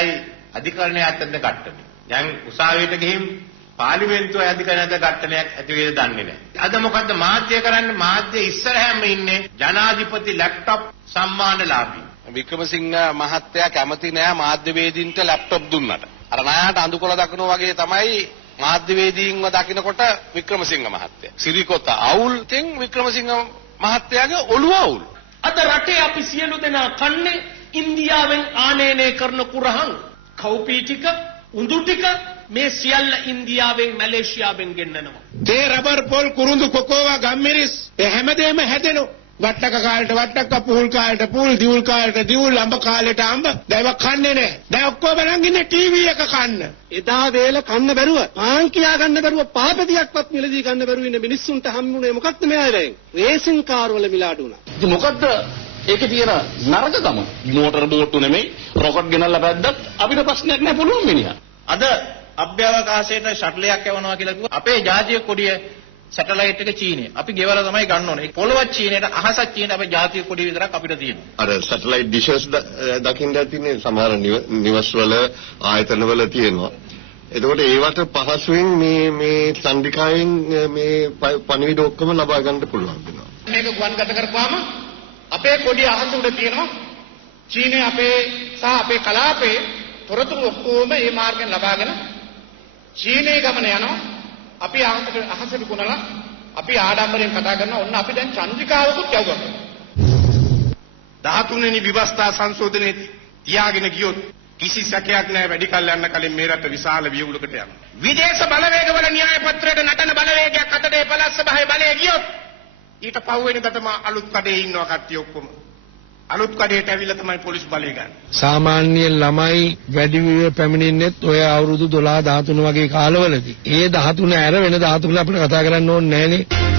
අධිකරණයයි අධිකරණය අතර ගැටුනේ. දැන් උසාවියට ගිහින් පාර්ලිමේන්තුවේ අධිකරණයද ගැටණයක් ඇති වේද දන්නේ නැහැ. අද මොකද්ද මාධ්‍ය කරන්නේ? මාධ්‍ය ඉස්සරහම ඉන්නේ ජනාධිපති ලැප්ටොප් සම්මානලාභී. වික්‍රමසිංහ මහත්තයා කැමති නෑ මාධ්‍යවේදීන්ට ලැප්ටොප් දුන්නට. අර නායට අඳුකොළ දකිනවා වගේ තමයි මාධ්‍යවේදීන්ව දකිනකොට වික්‍රමසිංහ මහත්තයා. සිරිකොත අවුල්ෙන් වික්‍රමසිංහ මහත්තයාගේ ඔළුව අවුල්. අද රටේ අපි සියලු දෙනා කන්නේ ඉන්දියාවෙන් ආනයනය කරන කුරහන්, කව්පී ටික, උඳු ටික මේ සියල්ල ඉන්දියාවෙන් මැලේසියාවෙන් ගෙන්නනවා. තේ රබර් පොල් කුරුඳු කොකෝවා ගම්මිරිස් හැමදේම හැදෙනවා. වට්ටක කාලේට වට්ටක, පුහුල් කාලේට පුහුල්, දිවුල් කාලේට දිවුල්, අඹ කාලේට අඹ. දැන් ඒක කන්නේ නැහැ. දැන් ඔක්කොම නම් ඉන්නේ ටීවී එක කන්න. එදා වේල කන්න බැරුව, පාන් කියා ගන්න බැරුව, පාපදියක්වත් මිලදී ගන්න බැරුව ඉන්න මිනිස්සුන්ට හම්බුනේ මොකක්ද මෙයා වෙන්නේ? රේසින් කාර් වල මිලාඩු උනා. ඉතින් මොකද්ද ඒකේ තියෙන නරකකම? මෝටර බෝට්ටු නෙමෙයි, රොකට් ගෙනල්ලා බැද්දත් අපිට ප්‍රශ්නයක් නැහැ පුළුවන් මිනිහා. අද අභ්‍යවකාශයට ෂටලයක් යවනවා කියලා කිව්වා. අපේ ජාතිය කොඩිය සැටලයිට් එක චීනය. අපි ගෙවලා තමයි ගන්න ඕනේ. පොළොවත් චීනයට, අහසත් චීනයට අපේ ජාතිය කොඩිය විතරක් අපිට තියෙනවා. අර සැටලයිට් ඩිෂස් දකින්න තියෙන සමහර නිවස්වල ආයතනවල තියෙනවා. එතකොට ඒවට පහසුවෙන් මේ සම්දිකායෙන් මේ පණිවිඩ ඔක්කොම ලබා ගන්න පුළුවන් වෙනවා. මේක ගුවන්ගත කරපුවාම අපේ කොඩිය අහස උඩ තියෙනවා. චීනය අපේ සහ අපේ කලාපයේ තොරතුරු ඔක්කොම මේ මාර්ගයෙන් ලබාගෙන චීනයේ ගමන යනවා. අපි අහසට කුණලා අපි ආඩම්බරයෙන් කතා කරනවා. ඔන්න අපි දැන් චන්ද්‍රිකාවකුත් යවගන්නවා. 13 වෙනි විවස්ථා සංශෝධනයේ තියාගෙන ගියොත් කිසි සැකයක් නැහැ වැඩි කල් යන්න කලින් මේ රට විශාල වියවුලකට යනවා. විදේශ බලවේගවල න්‍යාය පත්‍රයට නටන බලවේගයක් අතේ පළස්ස බහේ බලය ගියොත් ඊට පහුවෙනි දතම අලුත් කඩේ ඉන්නවා කට්ටිය ඔක්කොම. අලුත් කඩේට ඇවිල්ලා තමයි පොලිස් බලය ගන්න. සාමාන්‍ය ළමයි වැඩි විය පැමිණෙන්නේත් ඔය අවුරුදු 12 13 වගේ කාලවලදී. ඒ 13 ඇර වෙන 13 අපිට කතා කරන්න ඕනේ නැහනේ.